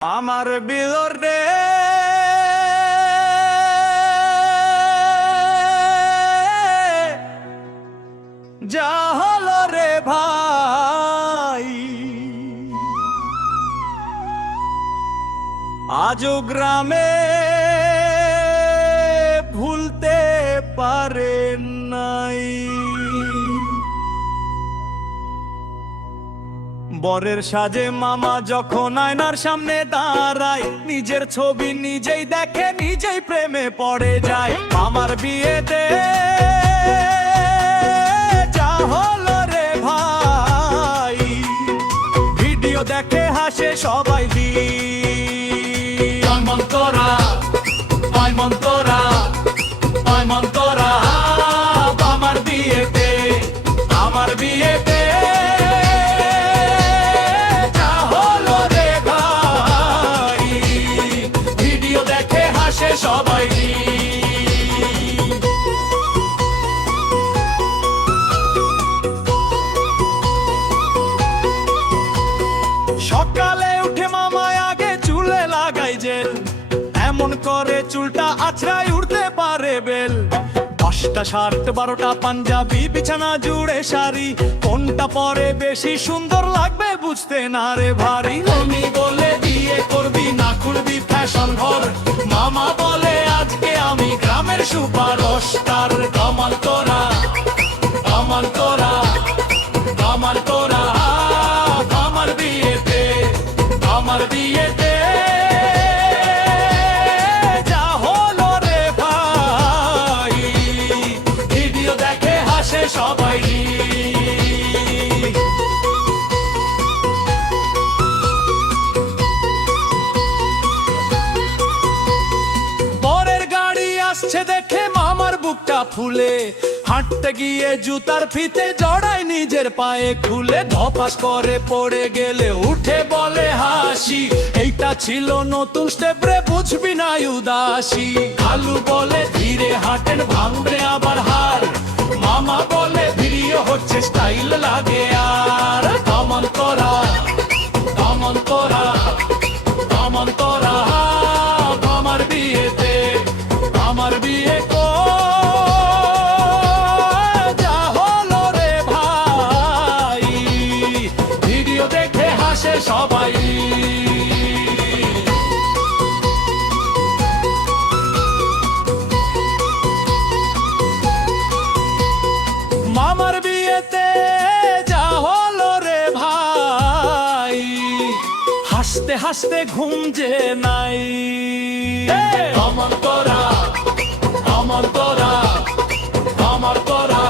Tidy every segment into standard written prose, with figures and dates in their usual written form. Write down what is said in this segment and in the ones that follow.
আমার বিদরে যা হলো রে ভাই, আজও গ্রামে ভুলতে পারে নাই। বরের সাজে মামা যখন আয়নার সামনে দাঁড়ায়, নিজের ছবি নিজেই দেখে, নিজেই প্রেমে পড়ে যায়। আমার বিয়েতে যা হলো রে ভাই, ভিডিও দেখে হাসে সবাই। মন্তরা মন্তরা মন্তরা আমার বিয়েতে, আমার বিয়েতে সবাই। সকালে উঠে মামায় আগে চুলে লাগাই জেল, এমন করে চুলটা আছড়াই উঠতে পারে বেল। 10টা শার্ট 12টা পাঞ্জাবি, বিছানা জুড়ে শাড়ি, কোনটা পরে বেশি সুন্দর লাগবে বুঝতে না রে ভারী। আমি বলে বিয়ে করবি না খুলবি ফ্যাশন ঘর, মামা বলে আজকে আমি গ্রামের সুপারস্টার। কামাল তোরা কামাল তোরা কামাল তোরা আমার বিয়েতে, আমার বিয়েতে যা হলো রে ভাই, ভিডিও দেখে হাসে সবাই। আসছে দেখে মামার বুকটা ফুলে, হাঁটতে গিয়ে জুতার ফিতে জড়ায় নিজের পায়ে খুলে। ধপাস করে পড়ে গেলে উঠে বলে হাসি, এইটা ছিল নতুন স্টেপ রে বুঝবি না উদাসী। খালু বলে ধীরে হাঁটেন ভাঙবে আবার হার, মামা বলে ভিডিও হচ্ছে স্টাইল লাগে আর। কামান তোরা কামান তোরা কামান তোরা আমার বিয়েতে, আমার বিয়ে যা হলো রে ভাই, ভিডিও দেখে হাসে সবাই। মামার বিয়েতে যা হলো রে ভাই, হাসতে হাসতে ঘুম যে নাই। আমার তোরা আমার তোরা আমার তোরা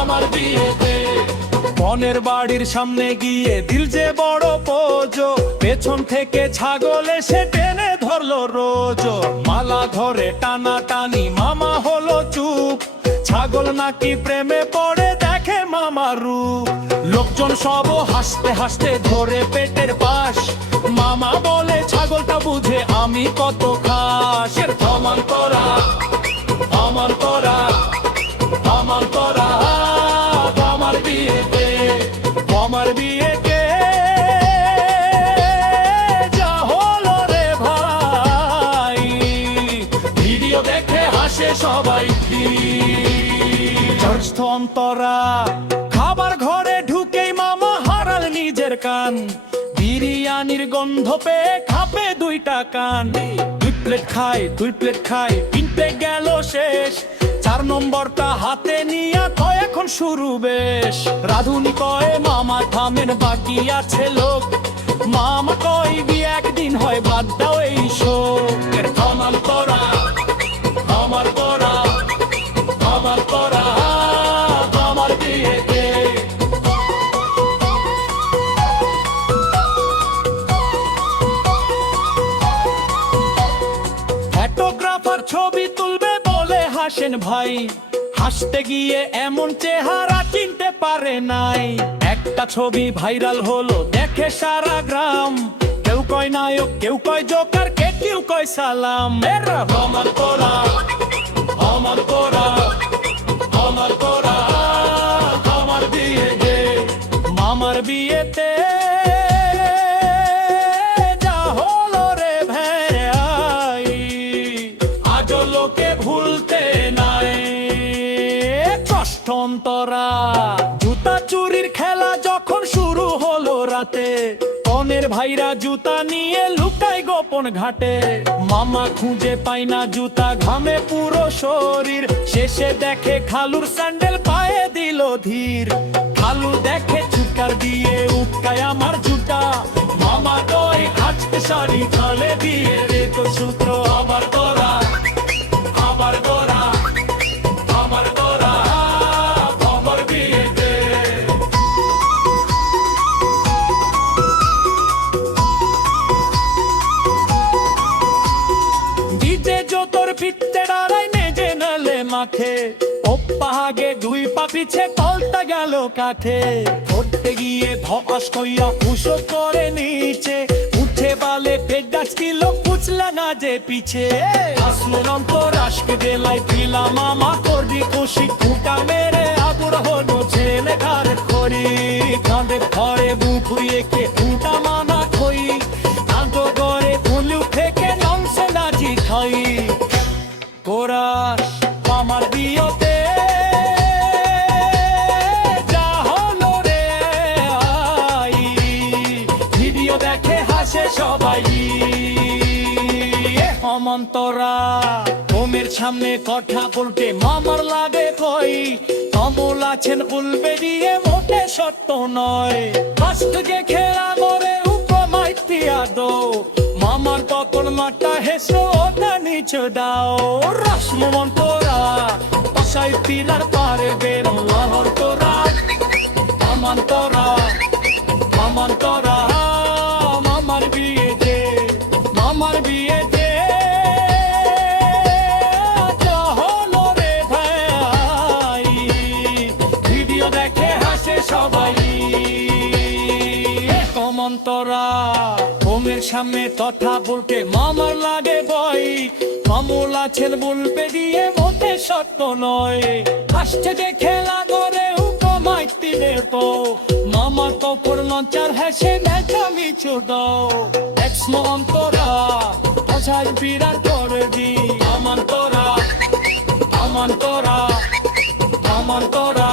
আমার বিয়েতে। বনের বাড়ির সামনে গিয়ে দিল যে বড় পোজো, পেছন থেকে ছাগল এসে টেনে ধরলো রোজ। মালা ধরে টানা টানি মামা হলো চুপ, ছাগল নাকি প্রেমে পড়ে দেখে মামার রূপ। লোকজন সব হাসতে হাসতে ধরে পেটের পাশ, মামা বলে ছাগলটা বুঝে আমি কত খাস। আমার তোরা আমার তোরা আমার তোরা আমার বিয়েতে, আমার বিয়েতে যা হলো রে ভাই, ভিডিও দেখে হাসে সবাই। অন্তরা খাবার ঘরে ঢুকেই মামা হারাল নিজের কান, বিরিয়ানির গন্ধ পেয়ে খাপে 2টা কান। 2 প্লেট খায় 2 প্লেট খায় 3 প্লেট গেল শেষ, 4 নম্বরটা হাতে নিয়ে কয় এখন শুরু বেশ। রাধুনি কয় মামা থামেন বাকি আছে লোক, মামা কয় বিয়ে একদিন হয় বাদ দাও এই শোক। আমার তোরা আমার তোরা আমার তোরা আমার বিয়েতে। ফটোগ্রাফার ছবি তুলবে বলে হাসেন ভাই, হাসতে গিয়ে এমন চেহারা চিনতে পারে নাই। একটা ছবি ভাইরাল হলো দেখে সারা গ্রাম, কেউ কয় নায়ক কেউ কয় জোকার কেউ কয় সালাম। আমার তোরা আমার তোরা আমার তোরা আমার বিয়েতে, মামার বিয়েতে যা রাতে কনের ভাইরা জুতা নিয়ে লুকায় গোপন ঘাটে মামা খুঁজে পায় না জুতা ঘামে পুরো শরীর শেষে দেখে খালুর স্যান্ডেল পায়ে দিল ধীর খালু দেখে চুকার দিয়ে উটকায় আমার জুতা মামা কই আজকে শাড়ি খালে দিয়ে রে তো সূত্র আবার তোরা আবার তোরা আমার তোরা খবর দিয়ে দে ডিজে যতর পিঠে দাঁড়ায় মেজে নালে মাঠে ওপাহাগে দুই পা পিছে পাল্টা গেল কাঠে ধরতে গিয়ে ধস কইয়া উসো করে নিচে উঠে বালে পেডাস কিলো পুছলা না যে পিছে আসলো অন্তরাষ্ট্র বেলায় পিলা মামা করবি খুশি ফুটা মেরে আদর হলো ছেলে ঘর করি কাঁধে ঘরে বুকুরিয়ে কে ফুটা মানা খই কাঁদো গড়ে ফুলু থেকে নংসে নাচি খাই কোরাস আমার বিয়েতে যা হলো রে আই ভিডিও দেখে হাসে সবাই অমন্তরা হোমের সামনে কথা বলতে মামার লাগে কই কমল আছেন বলবে দিয়ে মোটে সত্য নয় ফার্স্ট যে খেলা মরে উপমাইতিয়া দো মামার তখন মাটা হেসো ওটা নিচে দাও রসমন্তরা পাশাই পিলার পারে বের লাহর তোরা আমন্তরা আমন্তরা মামার বিয়েতে মামার বিয়েতে যা হলো রে ভাই ভিডিও দেখে হাসে সবাই কমন্তরা হোমের সামনে কথা বলতে মামার লাগে ভয় কমল আছেন বলবে দিয়ে মোটে সত্য নয় আসছে যে খেলা করে উপমাইতি তো মামা তখন লঞ্চার হেসে নেচা মিছু দাও এক্স অন্তরা আশায় বিরাট করে দি আমন্তরা আমন্তরা আমন্তরা